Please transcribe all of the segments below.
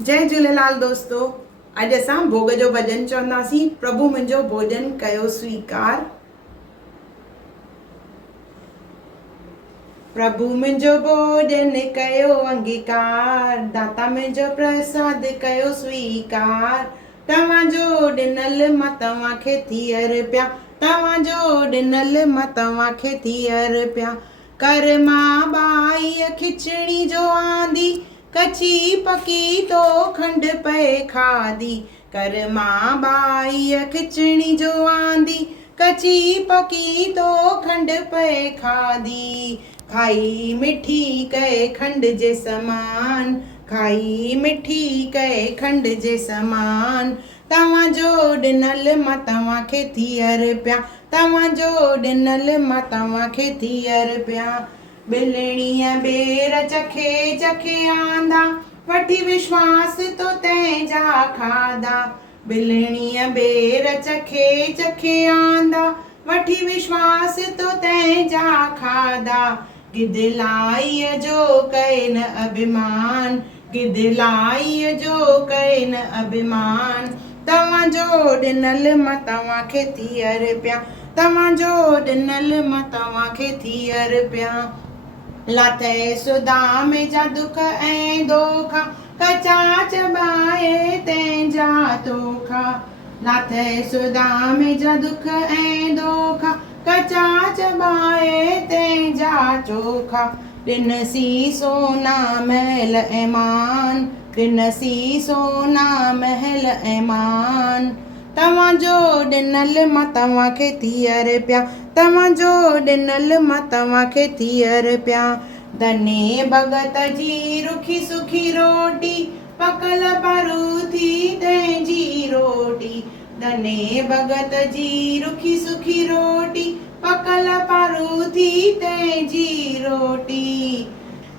जय झूलेलाल दोस्तों। अॼु असां भोग जो भॼन चवंदासीं। प्रभु मुंहिंजो भोजन कयो स्वीकार। प्रभु मुंहिंजो भोजन कयो अंगीकार। दाता मुंहिंजो प्रसाद कयो स्वीकार। तव्हांजो ॾिनल मां तव्हांखे थी अर्पिया। तव्हांजो ॾिनल मां तव्हांखे थी अर्पिया। कर मां बाईअ खिचड़ी जो आंदी, कची पकी तो खंड पए खादी। कर मां बाईअ खिचड़ी जो आंदी, कची पकी तो खंड पए खादी। खाई मिठी कए खंड जे समान, खाई मिठी कए खंड जे समान। तव्हांजो ॾिनल मां तव्हांखे थी अर्पिया। तव्हांजो ॾिनल मां तव्हांखे थी अर्पिया। ॿिलिणीअ ॿेर चखे चखे आंदा, वठी विश्वास तो तंहिंजा खाधा। ॿिलिणीअ ॿेर चखे चखे आंदा, वठी विश्वास तो तंहिंजा खाधा। गिदलाईअ जो कए न अभिमान, गिदलाईअ जो कए न अभिमान। तव्हांजो ॾिनल मां तव्हांखे थी अर्पिया। तव्हांजो ॾिनल मां तव्हांखे थी अर्पिया। लाथई सुदाम जा दुख ऐं दोखा, कचा चबाए तंहिंजा तोखा। लाथई सुदाम जा दुख ऐं दोखा, कचा चबाए तंहिंजा चोखा। ॾिनसी सोना महल ऐं मान, ॾिनसी सोना महल ऐं मान। तव्हांजो ॾिनल मां तव्हांखे थी अर्पिया। तव्हांजो ॾिनल मां तव्हांखे थी अर्पिया। धने भगत जी रुखी सुखी रोटी, पकल परूथी तंहिंजी रोटी। धने भगत जी रुखी सुखी रोटी, पकल परूथी तंहिंजी रोटी।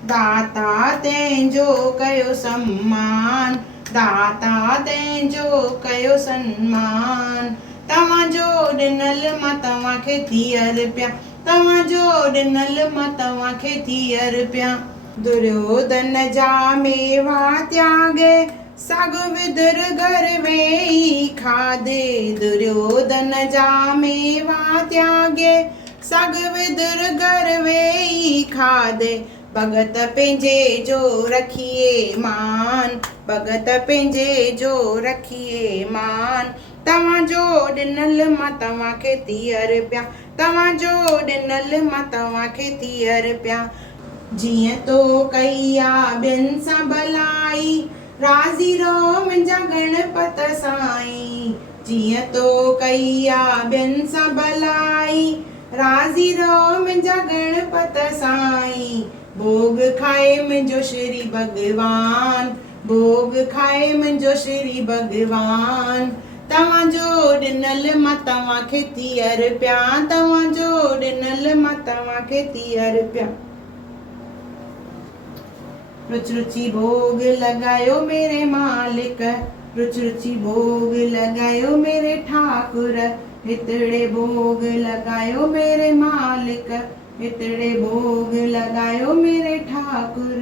दाता तंहिंजो कयो सम्मान, दाता तंहिंजो कयो सम्मान। तव्हांजो ॾिनल मां तव्हांखे थी अर्पिया। तव्हांजो ॾिनल मां तव्हांखे थी अर्पिया। दुर्योधन जा मेवा त्यागे, साग विदुर घर वेही खाधे। दुर्योधन जा मेवा त्यागे, साग विदुर घर वेही खाधे। भगत पंहिंजे जो रखिए मान, भगत पंहिंजे जो रखिए मान। तव्हांजो ॾिनल मां तव्हांखे थी अर्पिया। तव्हांजो ॾिनल मां तव्हांखे थी अर्पिया। जीअं तो कई आ ॿियनि सां भलाई, राज़ी रहो मुंहिंजा गणपत साईं। जीअं तो कई आ ॿियनि सां भलाई, राज़ी रहो मुंहिंजा गणपत साईं। भोग खाए मुंहिंजो श्री भॻवान, भोग खाए मुंहिंजो श्री भॻवान। तव्हांजो ॾिनल मां तव्हांखे थी अर्पिया। तव्हांजो ॾिनल मां तव्हांखे थी अर्पिया। रुचि रुचि भोग लगायो मेरे मालिक, रुचि रुचि भोग लगायो मेरे ठाकुर। हितड़े भोग लगायो मेरे मालिक, हितड़े भोग लगायो मेरे ठाकुर।